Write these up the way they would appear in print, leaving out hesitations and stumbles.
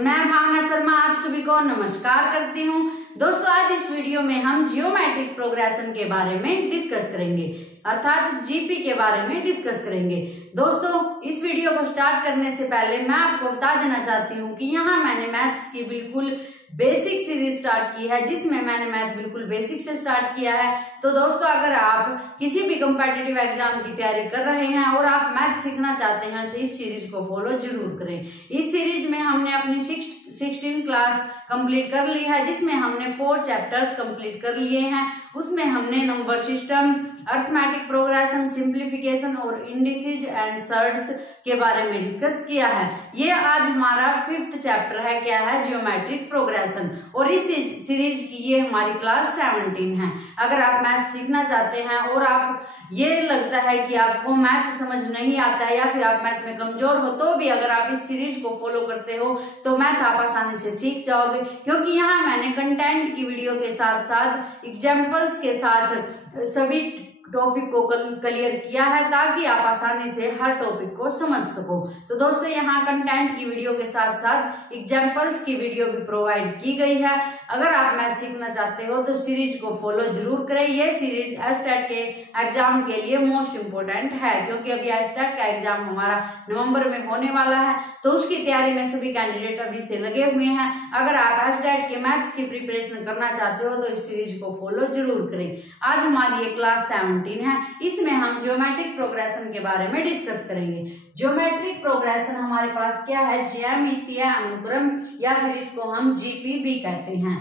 मैं भावना शर्मा आप सभी को नमस्कार करती हूँ। दोस्तों, आज इस वीडियो में हम जियोमेट्रिक प्रोग्रेशन के बारे में डिस्कस करेंगे, अर्थात जीपी के बारे में डिस्कस करेंगे। दोस्तों, इस वीडियो को स्टार्ट करने से पहले मैं आपको बता देना चाहती हूँ कि यहाँ मैंने मैथ्स की बिल्कुल बेसिक सीरीज स्टार्ट की है, जिसमें मैंने मैथ बिल्कुल बेसिक से स्टार्ट किया है। तो दोस्तों, अगर आप किसी भी कॉम्पिटिटिव एग्जाम की तैयारी कर रहे हैं और आप मैथ सीखना चाहते हैं तो इस सीरीज को फॉलो जरूर करें। इस सीरीज में हमने अपनी 16 क्लास कंप्लीट कर ली है, जिसमें हमने 4 चैप्टर्स कंप्लीट कर लिए हैं। उसमें हमने number system, arithmetic progression, simplification और इंडिसेज एंड सर्ट्स के बारे में डिस्कस किया है। ये आज हमारा 5th चैप्टर है, क्या है, जियोमेट्रिक प्रोग्रेशन, और इस सीरीज की ये हमारी क्लास 17 है। अगर आप मैथ सीखना चाहते हैं और आप ये लगता है कि आपको मैथ समझ नहीं आता है या फिर आप मैथ में कमजोर हो, तो भी अगर आप इस सीरीज को फॉलो करते हो तो मैथ आप आसानी से सीख जाओगे, क्योंकि यहाँ मैंने कंटेंट की वीडियो के साथ साथ एग्जाम्पल्स के साथ सभी टॉपिक को क्लियर किया है, ताकि आप आसानी से हर टॉपिक को समझ सको। तो दोस्तों, यहाँ कंटेंट की वीडियो के साथ साथ एग्जाम्पल्स की वीडियो भी प्रोवाइड की गई है। अगर आप मैथ सीखना चाहते हो तो सीरीज को फॉलो जरूर करें। ये सीरीज एस्टेट के एग्जाम के लिए मोस्ट इम्पोर्टेंट है, क्योंकि अभी एस्टेट का एग्जाम हमारा नवंबर में होने वाला है, तो उसकी तैयारी में सभी कैंडिडेट अभी से लगे हुए हैं। अगर आप एस्टेट के मैथ्स की प्रिपरेशन करना चाहते हो तो इस सीरीज को फॉलो जरूर करें। आज हमारी ये क्लास 17 है, इसमें हम ज्योमेट्रिक प्रोग्रेशन के बारे में डिस्कस करेंगे। ज्योमेट्रिक प्रोग्रेशन हमारे पास क्या है, ज्यामितीय अनुक्रम, या फिर इसको हम जीपी भी कहते हैं।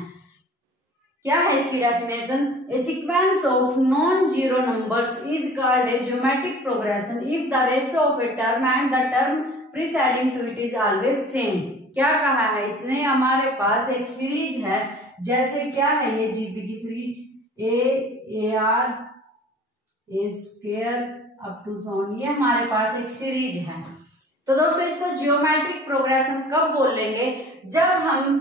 क्या है इसकी definition? A sequence of non zero numbers is called a geometric progression if the ratio of a term and the term preceding to it is always same. क्या कहा है इसने? हमारे पास एक सीरीज है, जैसे क्या है ये जीपी की series, A R A square up to सोन, ये हमारे पास एक सीरीज है। तो दोस्तों, इसको जियोमेट्रिक प्रोग्रेशन कब बोल लेंगे? जब हम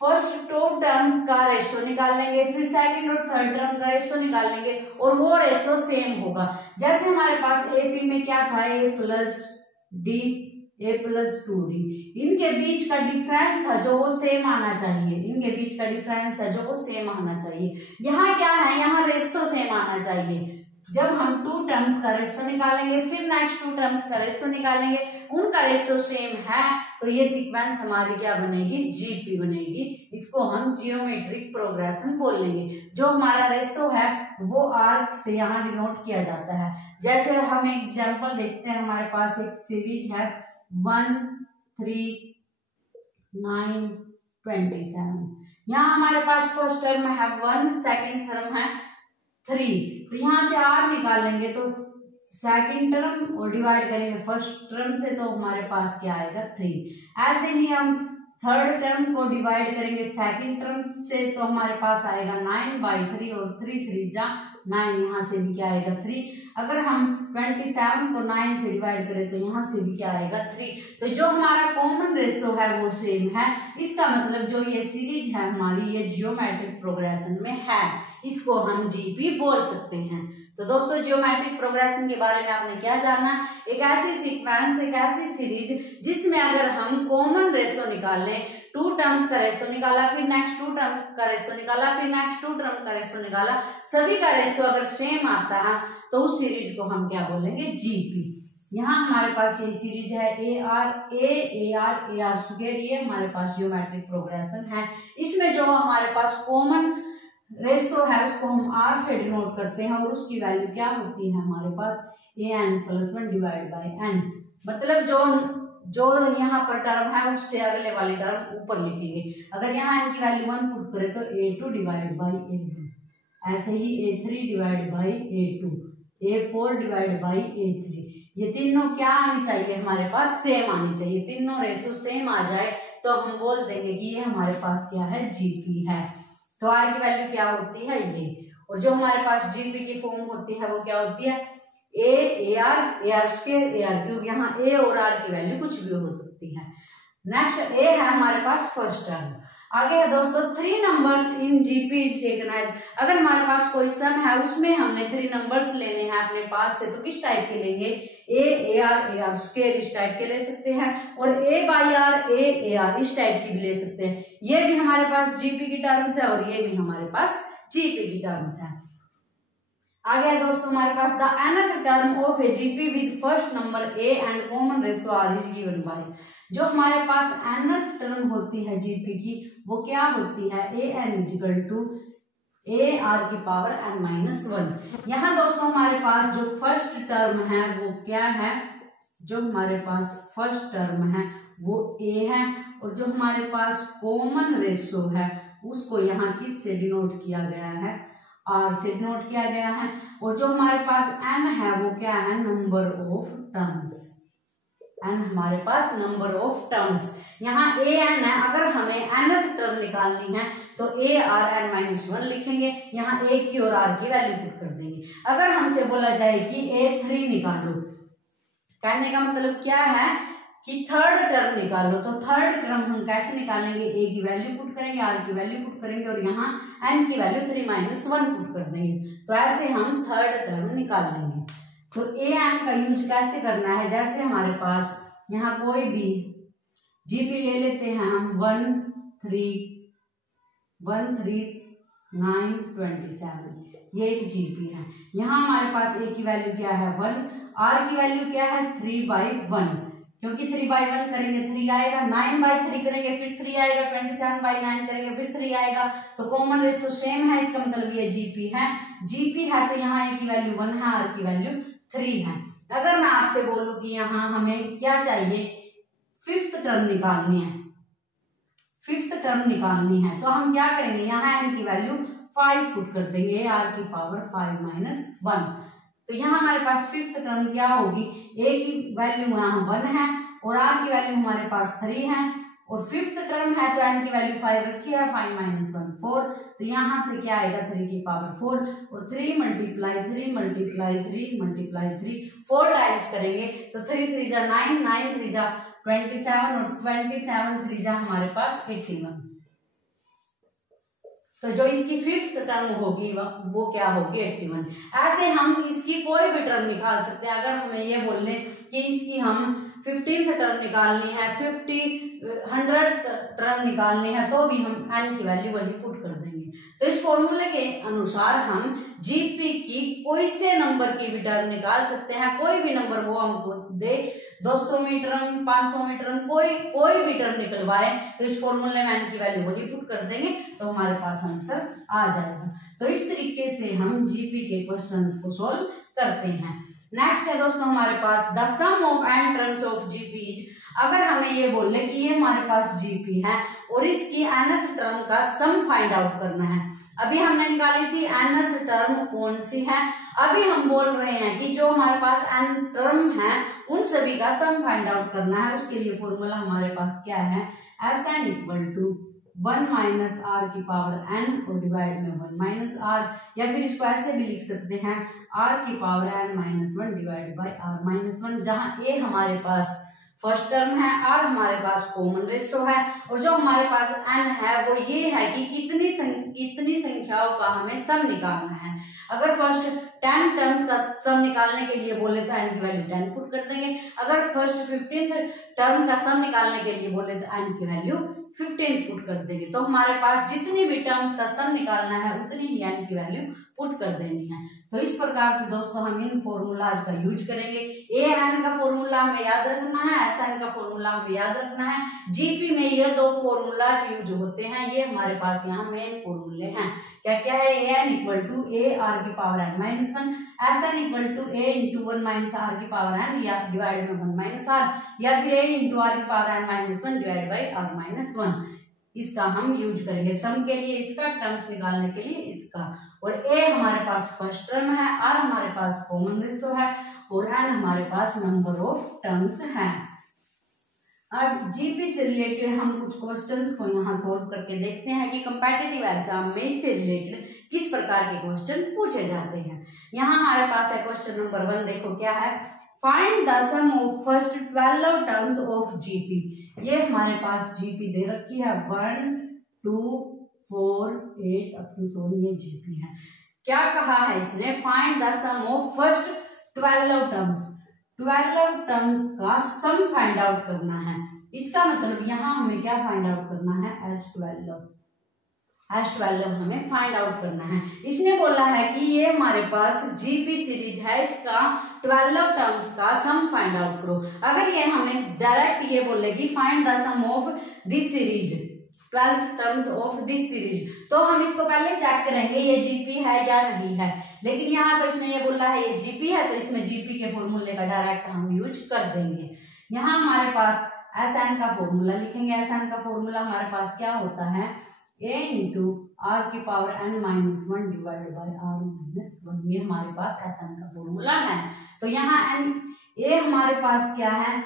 फर्स्ट 2 टर्म्स का रेशियो निकाल लेंगे, फिर सेकंड और थर्ड टर्म का रेशियो निकाल लेंगे और वो रेशियो सेम होगा। जैसे हमारे पास एपी में क्या था, ए प्लस डी, ए प्लस 2d, इनके बीच का डिफरेंस था जो वो सेम आना चाहिए, इनके बीच का डिफरेंस है जो वो सेम आना चाहिए। यहाँ क्या है, यहाँ रेशियो सेम आना चाहिए। जब हम 2 टर्म्स का रेशियो निकालेंगे, फिर नेक्स्ट 2 टर्म्स का रेशियो निकालेंगे, उनका रेशियो सेम है, तो ये सीक्वेंस हमारी क्या बनेगी, जीपी बनेगी। इसको हम जियोमेट्रिक प्रोग्रेशन बोल लेंगे। जो हमारा रेशियो है वो आर्क से यहाँ डिनोट किया जाता है। जैसे हम एग्जांपल देखते हैं, हमारे पास एक सीरीज है 1 3 9 27। यहाँ हमारे पास फर्स्ट टर्म है 1, सेकंड टर्म है 3, तो यहाँ से r निकालेंगे तो सेकंड टर्म और डिवाइड करेंगे फर्स्ट टर्म से, तो हमारे पास क्या आएगा 3। ऐसे ही हम थर्ड टर्म को डिवाइड करेंगे सेकंड टर्म से, तो हमारे पास आएगा 9/3 और 3 3 जा 9, यहाँ से भी क्या आएगा 3। अगर हम 27 को 9 से डिवाइड करें तो यहाँ से भी क्या आएगा 3। तो जो हमारा कॉमन रेशियो है वो सेम है। इसका मतलब जो ये सीरीज है हमारी, ये जियोमेट्रिक प्रोग्रेशन में है, इसको हम जीपी बोल सकते हैं। तो दोस्तों, जियोमेट्रिक प्रोग्रेशन के बारे में आपने क्या जाना? एक ऐसी सीक्वेंस, एक ऐसी सीरीज जिसमें अगर हम कॉमन रेशियो निकाल लें, 2 टर्म्स का रेशियो निकाला, फिर नेक्स्ट 2 टर्म का रेशियो निकाला, फिर नेक्स्ट 2 टर्म का रेशियो निकाला, सभी का रेशियो अगर सेम आता है तो उस सीरीज को हम क्या बोलेंगे, जीपी। यहाँ हमारे पास ये सीरीज है ए आर स्क्वायर, ये हमारे पास जियोमेट्रिक प्रोग्रेशन है। इसमें जो हमारे पास कॉमन रेशियो है उसको हम r से डिनोट करते हैं, और उसकी वैल्यू क्या होती है हमारे पास, an+1 डिवाइड बाई n। मतलब जो यहाँ पर टर्म है उससे अगले वाली टर्म ऊपर लिखेंगे। अगर यहाँ n की वैल्यू 1 पुट करें तो a2 डिवाइड बाई a1, ऐसे ही a3 divide by a2, a4 divide by a3। ये तीनों क्या आनी चाहिए हमारे पास, सेम आनी चाहिए। तीनों रेशियो सेम आ जाए तो हम बोल देंगे कि ये हमारे पास क्या है, जीपी है। तो r की वैल्यू क्या होती है, ये, और जो हमारे पास जीपी की फॉर्म होती है वो क्या होती है, A R square, AR cube. यहाँ a और r की वैल्यू कुछ भी हो सकती है। नेक्स्ट ए है हमारे पास फर्स्ट टर्म। आगे है दोस्तों 3 numbers in GP is taken as. अगर हमारे पास कोई सम है उसमें हमने 3 नंबर्स लेने हैं अपने पास से, तो किस टाइप के लेंगे? ए आर स्केल इस टाइप के ले सकते हैं, और ए बाई आर ए आर इस टाइप की भी ले सकते हैं। ये भी हमारे पास जीपी की टर्म्स है और ये भी हमारे पास जीपी की टर्म्स है। आगे है दोस्तों हमारे पास the nth term of a GP with first number a and common ratio r is given by. जो हमारे पास nth टर्म होती है जीपी की वो क्या होती है? A n equal to a r की पावर एन माइनस 1। यहाँ दोस्तों हमारे पास जो फर्स्ट टर्म है वो क्या है? जो हमारे पास फर्स्ट टर्म है वो ए है, और जो हमारे पास कॉमन रेशियो है उसको यहाँ किससे डिनोट किया गया है? आर से डिनोट किया गया है। और जो हमारे पास एन है वो क्या है? Number of terms. एन हमारे पास नंबर ऑफ टर्म्स। यहाँ ए एन है, अगर हमें nth टर्म निकालनी है तो ए आर एन माइनस 1 लिखेंगे, यहाँ ए की और आर की वैल्यू पुट कर देंगे। अगर हमसे बोला जाए कि ए 3 निकालो, कहने का मतलब क्या है कि थर्ड टर्म निकालो, तो थर्ड टर्म हम कैसे निकालेंगे? ए की वैल्यू पुट करेंगे, आर की वैल्यू पुट करेंगे और यहाँ एन की वैल्यू 3 माइनस 1 पुट कर देंगे, तो ऐसे हम थर्ड टर्म निकाल लेंगे। तो ए एन का यूज कैसे करना है? जैसे हमारे पास यहाँ कोई भी जीपी ले लेते हैं हम 1 3 9 27, ये एक जीपी है। यहाँ हमारे पास ए की वैल्यू क्या है? 1, आर की वैल्यू क्या है? 3/1, क्योंकि 3/1 करेंगे 3 आएगा, 9/3 करेंगे फिर 3 आएगा, 27/9 करेंगे फिर 3 आएगा, तो कॉमन रेशियो सेम है, इसका मतलब ये जीपी है। जीपी है तो यहाँ ए की वैल्यू 1 है, आर की वैल्यू 3 है। अगर मैं आपसे बोलूं कि यहाँ हमें क्या चाहिए? 5th टर्म निकालनी है, 5th टर्म निकालनी है, तो हम क्या करेंगे? यहाँ एन की वैल्यू 5 पुट कर देंगे, आर की पावर 5 माइनस 1। तो यहाँ हमारे पास 5th टर्म क्या होगी? ए की वैल्यू यहाँ 1 है और आर की वैल्यू हमारे पास 3 है, और 5th टर्म है तो एन की वैल्यू 5 रखी है, 5 माइनस 1 4, तो यहाँ से क्या आएगा? 3 की पावर 4, और 3 मल्टीप्लाई 3 मल्टीप्लाई 3 मल्टीप्लाई 3 4 टाइम्स करेंगे तो 3 3 जा 9, 9 3 जा 27 और 27 3 जा हमारे पास 81। तो जो इसकी 5th टर्म होगी वो क्या होगी? 81। ऐसे हम इसकी कोई भी टर्म निकाल सकते हैं। अगर हमें ये बोल लें कि इसकी हम 15th टर्म निकालनी है, 100th टर्म निकालनी है, तो भी हम एन की वैल्यू वही पुट कर देंगे। तो इस फॉर्मूले के अनुसार हम जीपी की कोई से नंबर की भी टर्म निकाल सकते हैं। कोई भी नंबर वो हमको दे, 200 मीटर 500 मीटर कोई भी टर्म निकलवाए, तो इस फॉर्मूले में एन की वैल्यू वही पुट कर देंगे तो हमारे पास आंसर आ जाएगा। तो इस तरीके से हम जीपी के क्वेश्चंस को सॉल्व करते हैं। नेक्स्ट है दोस्तों हमारे पास the sum of n terms of GP is. अगर हमें ये बोले कि ये हमारे पास जीपी है और इसकी nth टर्म का सम फाइंड आउट करना है। अभी हमने निकाली थी nth टर्म कौन सी है, अभी हम बोल रहे हैं कि जो हमारे पास n टर्म है उन सभी का सम फाइंड आउट करना है। उसके लिए फॉर्मूला हमारे पास क्या है? S N equal to 1 minus are की पावर n और डिवाइड में 1 माइनस आर, या फिर इसको ऐसे भी लिख सकते हैं r की power n minus 1 divide by r minus 1, जहाँ a हमारे पास फर्स्ट टर्म है, r हमारे पास कॉमन रेशियो है, और जो हमारे पास n है वो ये है कि कितनी संख्याओं का हमें सम निकालना है। अगर फर्स्ट 10 टर्म्स का सम निकालने के लिए बोले तो n की वैल्यू 10 पुट कर देंगे। अगर फर्स्ट 15th टर्म का सम निकालने के लिए बोले तो n की वैल्यू 15 पुट कर देंगे। तो हमारे पास जितनी भी टर्म्स का सम निकालना है उतनी ही n की वैल्यू पुट कर देनी है। तो इस प्रकार से दोस्तों हम इन फॉर्मूलाज का यूज करेंगे। ए एन का फॉर्मूला हमें याद रखना है, एस एन का फॉर्मूला हमें याद रखना है। जीपी में ये दो फॉर्मूलाज यूज होते हैं, ये हमारे पास यहाँ मेन फॉर्मूले हैं। क्या क्या है? A n equal to a r की power n minus 1, S N equal to a into 1 minus are की पावर n या डिवाइड में 1 माइनस आर, या फिर ए इंटू आर की power n minus 1 divide by are minus 1। इसका हम use करेंगे सम के लिए इसका, टर्म्स निकालने के लिए इसका। और ए हमारे पास फर्स्ट टर्म है, आर हमारे पास कॉमन रेशियो है, और एन हमारे पास नंबर ऑफ टर्म्स है। अब जीपी से रिलेटेड हम कुछ क्वेश्चंस को यहाँ सॉल्व करके देखते हैं कि कंपेटिटिव एग्जाम में इससे रिलेटेड किस प्रकार के क्वेश्चन पूछे जाते हैं। यहाँ हमारे पास है क्वेश्चन नंबर 1, देखो क्या है। Find the sum of first 12 terms of GP. ये हमारे पास जीपी दे रखी है 1 2 4 8 अप टू 16, ये जीपी है। क्या कहा है इसने? Find the sum of first 12 terms, 12 terms का सम फाइंड आउट करना है। इसका मतलब यहाँ हमें क्या फाइंड आउट करना है? S12 हमें फाइंड आउट करना है। इसने बोला है कि ये हमारे पास जीपी सीरीज है, इसका 12 टर्म्स का सम फाइंड आउट करो। अगर ये हमें डायरेक्ट ये बोलेगी find the sum of this series, 12 terms of this series, तो हम इसको पहले चेक करेंगे ये जीपी है या नहीं है। लेकिन यहाँ अगर इसने ये बोला है ये जीपी है, तो इसमें जीपी के फॉर्मूले का डायरेक्ट हम यूज कर देंगे। यहाँ हमारे पास Sn का फॉर्मूला लिखेंगे। Sn का फॉर्मूला हमारे पास क्या होता है? a इंटू आर की power n minus 1 divided by are minus 1, ये हमारे पास Sn का फॉर्मूला है। तो यहाँ a हमारे पास क्या है?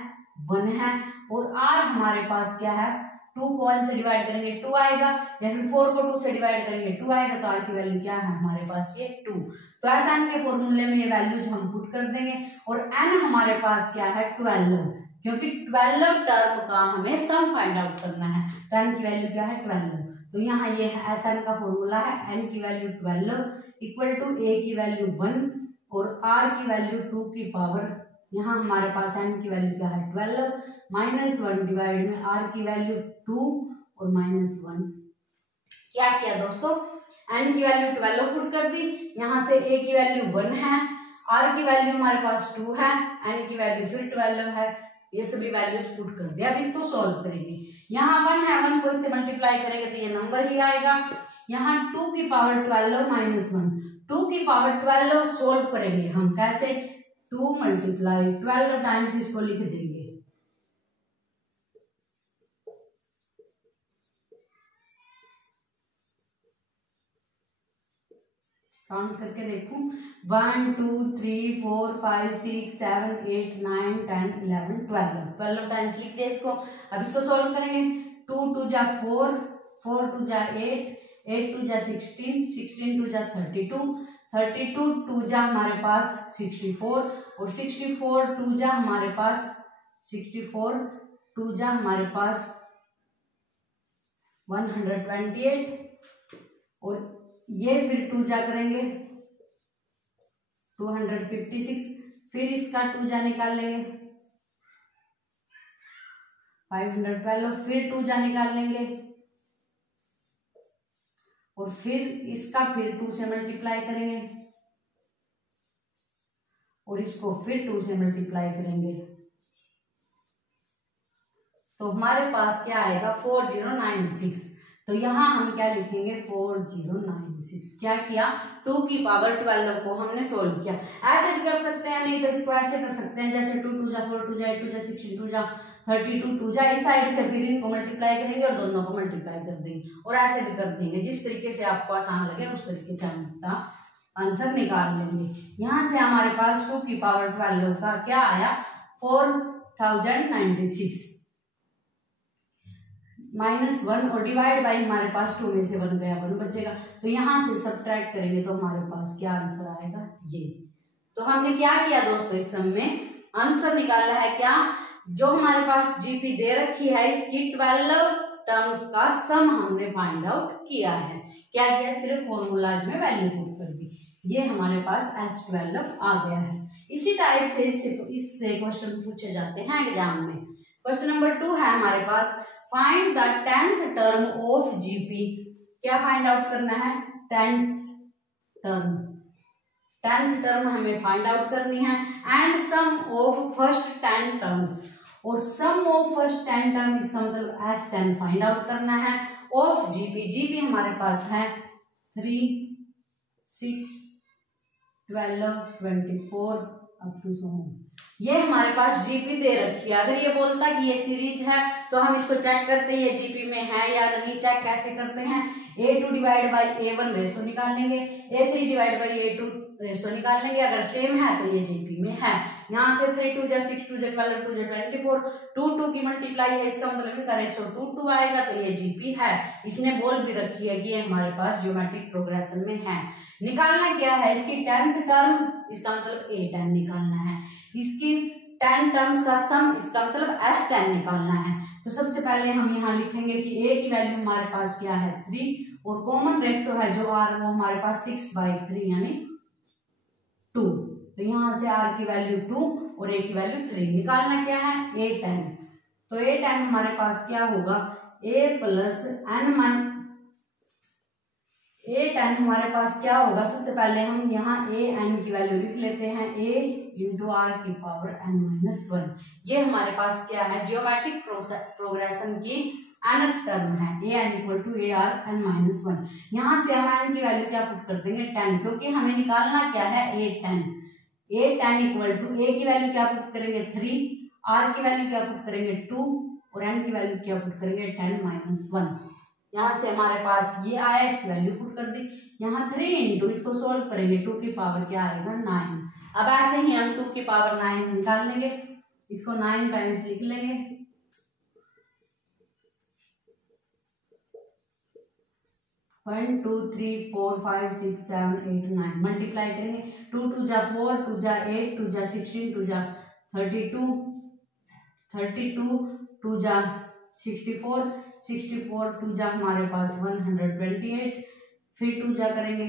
1 है, और r हमारे पास क्या है? 2 को 1 से डिवाइड करेंगे 2 आएगा, या फिर 4 को 2 से डिवाइड करेंगे 2 आएगा, तो r की वैल्यू क्या है हमारे पास? ये 2। तो Sn के फॉर्मूले में ये वैल्यूज हम पुट कर देंगे, और n हमारे पास क्या है? 12, क्योंकि 12 टर्म का हमें सम फाइंड आउट करना है। तो n की वैल्यू क्या है? 12। तो यहाँ ये Sn का फॉर्मूला है, n की वैल्यू 12 इक्वल टू a की वैल्यू 1 और r की वैल्यू 2 की पावर, यहाँ हमारे पास n की वैल्यू क्या है? 12 माइनस 1 डिवाइड में r की वैल्यू 2 और माइनस 1। क्या किया दोस्तों? n की वैल्यू 12 पुट कर दी, यहाँ से a की वैल्यू 1 है, r की वैल्यू हमारे पास 2 है, n की वैल्यू फिर 12 है, ये सभी वैल्यूज पुट कर दिया। अब इसको सॉल्व करेंगे। यहाँ 1 है, 1 को इससे मल्टीप्लाई करेंगे तो ये नंबर ही आएगा। यहाँ 2 की पावर 12 माइनस 1, 2 की पावर 12 सोल्व करेंगे हम कैसे? 2 मल्टीप्लाई 12 टाइम्स इसको लिख देंगे। काउंट करके देखूं, 1 2 3 4 5 6 7 8 9 10 11 12 टाइम्स लिख दिया इसको। अब इसको सॉल्व करेंगे। 2 2 जा 4, 4 2 जा 8, 8 2 जा 16, 16 2 जा 32, 32 2 जा हमारे पास 64, और 64 2 जा हमारे पास 64 2 जा हमारे पास 128, और ये फिर 2 जा करेंगे 256, फिर इसका 2 जा निकाल लेंगे 512, फिर 2 जा निकाल लेंगे, और फिर इसका फिर 2 से मल्टीप्लाई करेंगे, और इसको फिर 2 से मल्टीप्लाई करेंगे, तो हमारे पास क्या आएगा? 4096। तो यहाँ हम क्या लिखेंगे? 4096। क्या किया? 2 की पावर 12 को हमने सोल्व किया। ऐसे भी कर सकते हैं, नहीं तो इसको ऐसे कर सकते हैं, जैसे 2 2 जा 4, 2 जा 8, 2 जा 16, 2 जा 32, 2 जा, इस साइड से फिर इनको मल्टीप्लाई करेंगे और दोनों को मल्टीप्लाई कर देंगे, और ऐसे भी कर देंगे। जिस तरीके से आपको आसान लगे उस तरीके से हम इसका आंसर निकाल लेंगे। यहाँ से हमारे पास 2 की पावर 12 का क्या आया? 4096 माइनस 1, और डिवाइड बाई हमारे पास 2 में से 1 गया, 1 बचेगा, तो यहाँ से सब्ट्रैक्ट करेंगे तो हमारे पास क्या आंसर आएगा? ये। तो हमने क्या किया दोस्तों? इस सम में आंसर निकाला है क्या? जो हमारे पास जीपी दे रखी है इसकी 12 टर्म्स का सम हमने फाइंड आउट किया है। क्या किया? सिर्फ फॉर्मूलाज में वैल्यू पुट कर दी, ये हमारे पास S12 आ गया है। इसी टाइप से इससे क्वेश्चन पूछे जाते हैं एग्जाम में। क्वेश्चन नंबर 2 है हमारे पास, find the 10th term of GP. क्या फाइंड आउट करना है? 10th टर्म हमें फाइंड आउट करनी है, and sum of first 10 terms, और सम ऑफ फर्स्ट 10 टर्म इसका मतलब S10 फाइंड आउट करना है ऑफ जीपी। जीपी हमारे पास है 3 6 12 24 अप टू 7, ये हमारे पास जीपी दे रखी है। अगर ये बोलता कि ये सीरीज है तो हम इसको चेक करते हैं ये जीपी में है या नहीं। चेक कैसे करते हैं? A2 divide by A1 ratio निकाल लेंगे, A3 divide by A2 ratio निकाल लेंगे। अगर सेम है तो ये जीपी में है। यहाँ से 3 2 जा 6 2 जा 12 2 जा 24, 2 2 की मल्टीप्लाई है, इसका मतलब इनका रेशो 2 2 आएगा, तो ये जीपी है। इसने बोल भी रखी है कि ये हमारे पास ज्योमेट्रिक प्रोग्रेशन में है। निकालना क्या है? इसकी 10th टर्म, इसका मतलब A10 निकालना है। इसकी 10 टर्म्स का सम, इसका मतलब S10 निकालना है। तो सबसे पहले हम यहाँ लिखेंगे कि a की वैल्यू हमारे पास क्या है 3 और कॉमन रेशियो है जो r वो हमारे पास 6/3 यानी 2। तो यहाँ से r की वैल्यू 2 और a की वैल्यू 3। निकालना क्या है a10। तो a10 हमारे पास क्या होगा a प्लस a10 हमारे पास क्या होगा, सबसे पहले हम यहाँ an की वैल्यू लिख लेते हैं a इंटू आर की पावर n-1। ये हमारे पास क्या है जियोमेट्रिक प्रोग्रेशन की nth टर्म है an इक्वल टू AR(n-1)। यहाँ से हम n की वैल्यू क्या पुट कर देंगे 10, क्योंकि हमें निकालना क्या है a10। a10 equal to a की वैल्यू क्या पुट करेंगे 3, r की वैल्यू क्या पुट करेंगे 2 और n की वैल्यू क्या पुट करेंगे 10-1। यहाँ से हमारे पास ये आया, इसकी वैल्यू पुट कर दी। यहाँ 3 इंटू इसको सोल्व करेंगे 2 की पावर क्या आएगा 9। अब ऐसे ही हम 2 की पावर 9 निकाल लेंगे, इसको 9 टाइम्स लिख लेंगे। 1 2 3 4 5 6 7 8 9 मल्टीप्लाई करेंगे। 2 2 जा 4, 2 जा 8, 2 जा 16, 2 जा 32, 32, 2 जा 64, 64, 2 जा हमारे पास 128, फिर 2 जा करेंगे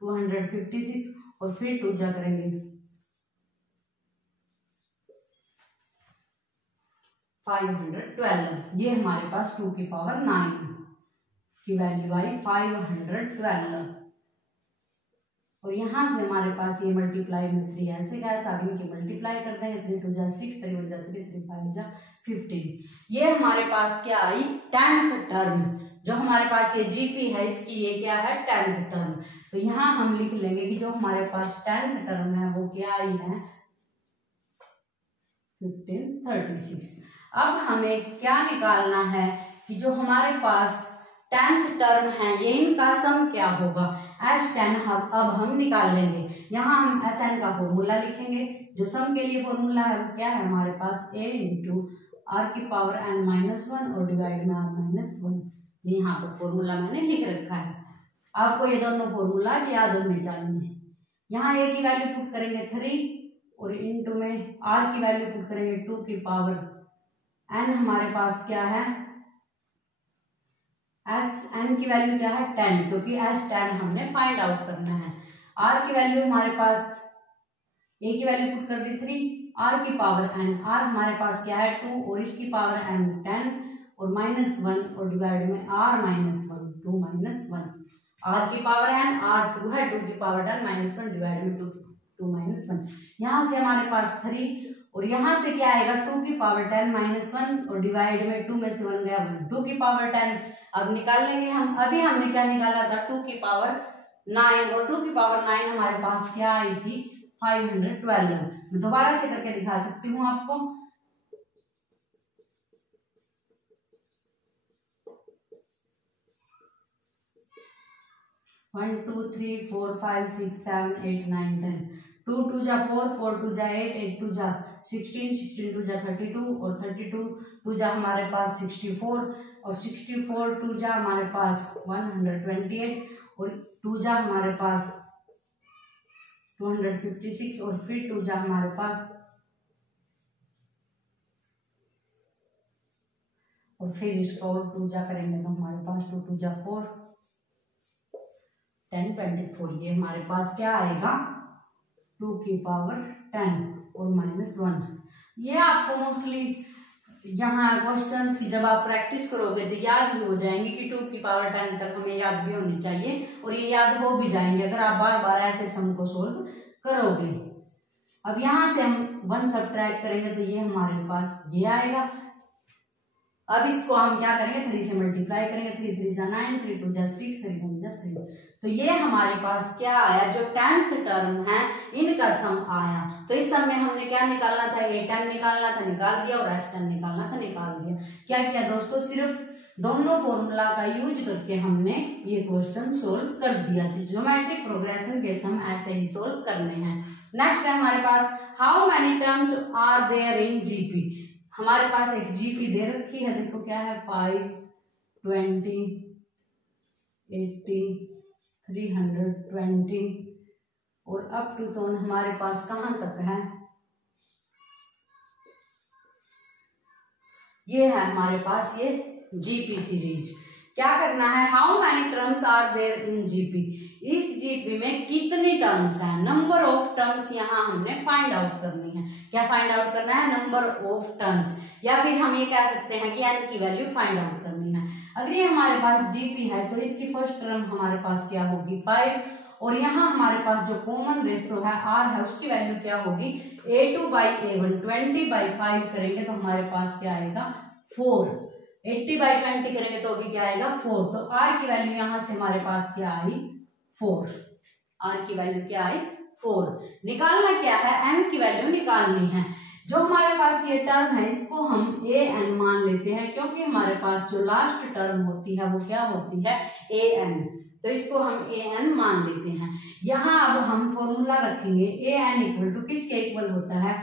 256 और फिर 2 जा करेंगे 512। ये हमारे पास 2 की पावर 9 की वैल्यू आई 512। और यहाँ से हमारे पास ये मल्टीप्लाई में 3 ऐसे का ऐसा आगे की मल्टीप्लाई करते हैं। 3 2 जा 6, 3 1 जा 3, 3 5 जा 15। ये हमारे पास क्या आई 10th टर्म। जो हमारे पास ये जीपी है इसकी ये क्या है 10th टर्म। तो यहाँ हम लिख लेंगे कि जो हमारे पास 10th टर्म है वो क्या आई है 1536। अब हमें क्या निकालना है कि जो हमारे पास 10th टर्म है ये इनका सम क्या होगा S10। अब हम निकाल लेंगे। यहाँ हम SN का फॉर्मूला लिखेंगे। जो सम के लिए फॉर्मूला है वो क्या है हमारे पास a इंटू आर की पावर n-1 और डिवाइड में r-1। यहाँ पर फॉर्मूला मैंने लिख रखा है, आपको ये दोनों फॉर्मूला याद होने चाहिए। यहाँ a की वैल्यू पुट करेंगे 3 और इंटू में r की वैल्यू पुट करेंगे 2 की पावर n। हमारे पास क्या है n की वैल्यू क्या है 10, क्योंकि S10 हमने फाइंड आउट करना है। r की वैल्यू हमारे पास a की वैल्यू पुट कर दी 3, r की पावर n, r हमारे पास क्या है 2 और इसकी पावर n 10 और -1 और डिवाइड में r-1 2 -1। r की पावर n, r 2 है, 2 की पावर 10 -1 डिवाइड में 2 -1। यहाँ से हमारे पास 3 और यहाँ से क्या आएगा 2 की पावर 10 -1 और डिवाइड में 2 में से 1 गया 1, 2 की पावर 10। अब निकाल लेंगे हम। अभी हमने क्या निकाला था 2 की पावर 9 और 2 की पावर 9 हमारे पास क्या आई थी 512। मैं दोबारा से करके दिखा सकती हूँ आपको। वन 2 3 4 5 6 7 8 9 10। 2 2 जा 4, 4 2 जा 8, 8 2 जा 16, 16 2 जा 32 और 32 2 जा हमारे पास 64 और 64 2 जा हमारे पास 128 और 2 जा हमारे पास 256 और फिर 2 जा हमारे पास और फिर इसको और 2 जा करेंगे तो हमारे पास 2 2 जा 4 10 24। ये हमारे पास क्या आएगा 2 की पावर 10 और -1। ये आपको मोस्टली यहाँ क्वेश्चंस की जब आप प्रैक्टिस करोगे तो याद भी हो जाएंगे कि 2 की पावर 10 तक हमें याद भी होनी चाहिए और ये याद हो भी जाएंगे अगर आप बार बार ऐसे सम को सोल्व करोगे। अब यहाँ से हम 1 सब्ट्रैक्ट करेंगे तो ये हमारे पास ये आएगा। अब इसको हम क्या करेंगे 3 से मल्टीप्लाई करेंगे। 3 3 जा 9, 3 2 जा 6, 3 1 जा 3। तो ये हमारे पास क्या आया जो 10th टर्म है इनका सम आया। तो इस सम में हमने क्या निकालना था a10 निकालना था, निकाल दिया और s10 निकालना था, निकाल दिया। क्या किया दोस्तों सिर्फ दोनों फॉर्मूला का यूज करके हमने ये क्वेश्चन सोल्व कर दिया। ज्योमेट्रिक प्रोग्रेशन के सम ऐसे ही सोल्व करने हैं। नेक्स्ट है हमारे पास how many terms are there in GP. हमारे पास एक जीपी दे रखी है, देखो क्या है 5 20 80 320 और अप टू सोन हमारे पास कहाँ तक है ये है हमारे पास ये जीपी सीरीज। क्या करना है, how many terms are there in GP, इस जीपी में कितनी टर्म्स है, नंबर ऑफ टर्म्स यहाँ हमने फाइंड आउट करनी है। क्या फाइंड आउट करना है, नंबर ऑफ टर्म्स, या फिर हम ये कह सकते हैं कि n की वैल्यू फाइंड आउट करनी है। अगर ये हमारे पास जीपी है तो इसकी फर्स्ट टर्म हमारे पास क्या होगी 5, और यहाँ हमारे पास जो कॉमन रेशो है r है उसकी वैल्यू क्या होगी a2/a1, 20/5 करेंगे तो हमारे पास क्या आएगा 4, 80/20 करेंगे तो भी क्या आएगा 4। तो r की वैल्यू यहाँ से हमारे पास क्या आई 4, r की वैल्यू क्या आई 4। निकालना क्या है, n की वैल्यू निकालनी है। जो हमारे पास ये टर्म है इसको हम an मान लेते हैं, क्योंकि हमारे पास जो लास्ट टर्म होती है वो क्या होती है an, तो इसको हम an मान लेते हैं। यहाँ अब हम फॉर्मूला रखेंगे an इक्वल टू किसके इक्वल होता है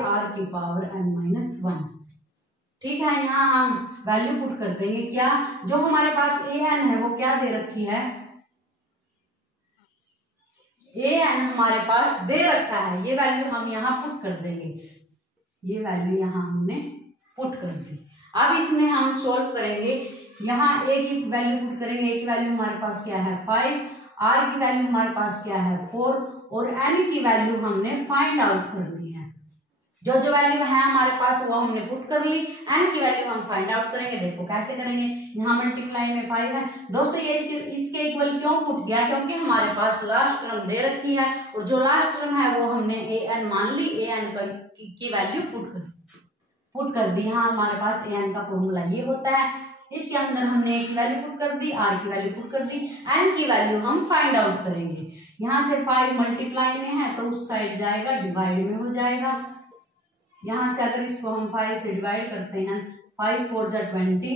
ar की पावर n-1। ठीक है, यहाँ हम वैल्यू पुट कर देंगे। क्या, जो हमारे पास an है वो क्या दे रखी है, an हमारे पास दे रखा है, ये वैल्यू हम यहाँ पुट कर देंगे, ये वैल्यू यहाँ हमने पुट कर दी। अब इसमें हम सोल्व करेंगे, यहाँ a की वैल्यू पुट करेंगे, a की वैल्यू हमारे पास क्या है 5, r की वैल्यू हमारे पास क्या है 4, और n की वैल्यू हमने फाइंड आउट कर ली है। जो जो वैल्यू है हमारे पास वो हमने पुट कर ली, n की वैल्यू हम फाइंड आउट करेंगे। देखो कैसे करेंगे, यहाँ मल्टीप्लाई में 5 है दोस्तों, ये इसके इक्वल क्यों पुट गया, क्योंकि हमारे पास लास्ट टर्म दे रखी है, और जो लास्ट टर्म है वो हमने an मान ली, an की वैल्यू पुट कर दी। यहाँ हमारे पास an का फॉर्मूला ये होता है, इसके अंदर हमने a की वैल्यू पुट कर दी, r की वैल्यू पुट कर दी, n की वैल्यू हम फाइंड आउट करेंगे। यहाँ से 5 मल्टीप्लाई में है तो उस साइड जाएगा, डिवाइड में हो जाएगा। यहाँ से अगर इसको हम 5 से डिवाइड करते हैं, 5 4 जा 20,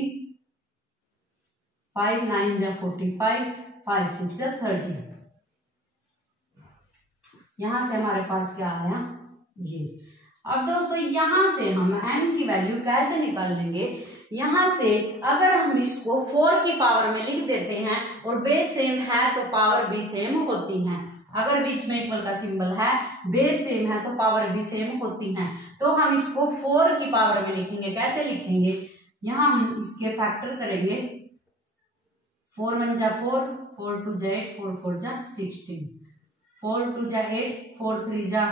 5 9 जा 45, 5 6 जा 30। यहाँ से हमारे पास क्या आया ये। अब दोस्तों यहाँ से हम n की वैल्यू कैसे निकाल लेंगे, यहाँ से अगर हम इसको 4 की पावर में लिख देते हैं और बेस सेम है तो पावर भी सेम होती है। अगर बीच में इक्वल का सिंबल है, बेस सेम है तो पावर भी सेम होती है, तो हम इसको 4 की पावर में लिखेंगे। कैसे लिखेंगे, यहाँ हम इसके फैक्टर करेंगे, 4 1 जा 4, 4 2 जा 8, 4 4 जा 16, 4 2 जा 8, 4 3 जा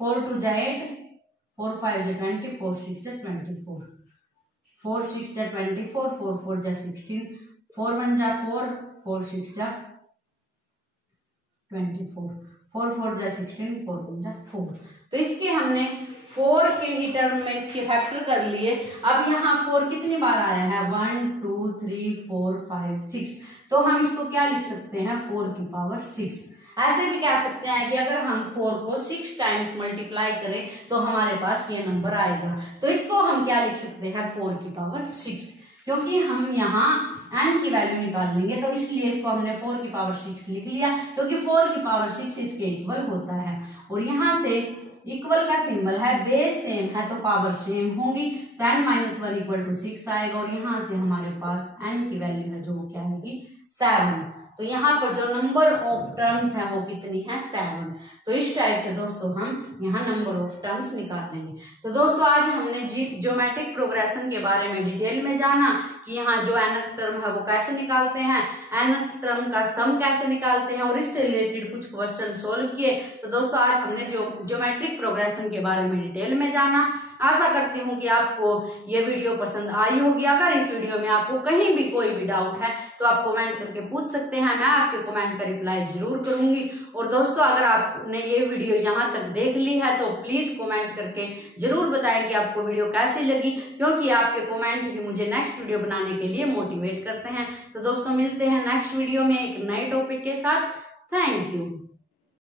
4 2 जा 8, 4 5 जा 20, 4 6 जा 24, 4 6 जा 24, 4 4 जा 16, 4 1 जा 4, 4 6 जा 24, 4 4 जा 16, 4 1 जा 4। तो इसके हमने 4 के ही टर्म में इसके फैक्टर कर लिए। अब यहाँ 4 कितनी बार आया है, 1 2 3 4 5 6, तो हम इसको क्या लिख सकते हैं 4 की पावर 6। ऐसे भी कह सकते हैं कि अगर हम 4 को 6 टाइम्स मल्टीप्लाई करें तो हमारे पास ये नंबर आएगा। तो इसको हम क्या लिख सकते हैं 4 की पावर 6, क्योंकि हम यहाँ n की वैल्यू निकालेंगे तो इसलिए इसको हमने 4 की पावर 6 लिख लिया, क्योंकि 4 की पावर 6 इसके इक्वल होता है। और यहाँ से इक्वल का सिंबल है, बेस सेम है तो पावर सेम होगी, तो n-1 इक्वल टू 6 आएगा। और यहाँ से हमारे पास n की वैल्यू है जो क्या होगी 7। तो यहाँ पर जो नंबर ऑफ टर्म्स है वो कितनी है 7। तो इस टाइप से दोस्तों हम यहाँ नंबर ऑफ टर्म्स निकाल लेंगे। तो दोस्तों आज हमने ज्योमेट्रिक प्रोग्रेशन के बारे में डिटेल में जाना कि यहाँ जो nth टर्म है वो कैसे निकालते हैं, nth टर्म का सम कैसे निकालते हैं, और इससे रिलेटेड कुछ क्वेश्चन सोल्व किए। तो दोस्तों आज हमने ज्योमेट्रिक प्रोग्रेशन के बारे में डिटेल में जाना। आशा करती हूँ कि आपको ये वीडियो पसंद आई होगी। अगर इस वीडियो में आपको कहीं भी कोई भी डाउट है तो आप कमेंट करके पूछ सकते हैं, मैं आपके कमेंट का रिप्लाई जरूर करूंगी। और दोस्तों अगर आपने ये वीडियो यहाँ तक देख ली है तो प्लीज कमेंट करके जरूर बताएं कि आपको वीडियो कैसी लगी, क्योंकि आपके कमेंट ही मुझे नेक्स्ट वीडियो बनाने के लिए मोटिवेट करते हैं। तो दोस्तों मिलते हैं नेक्स्ट वीडियो में एक नए टॉपिक के साथ। Thank you.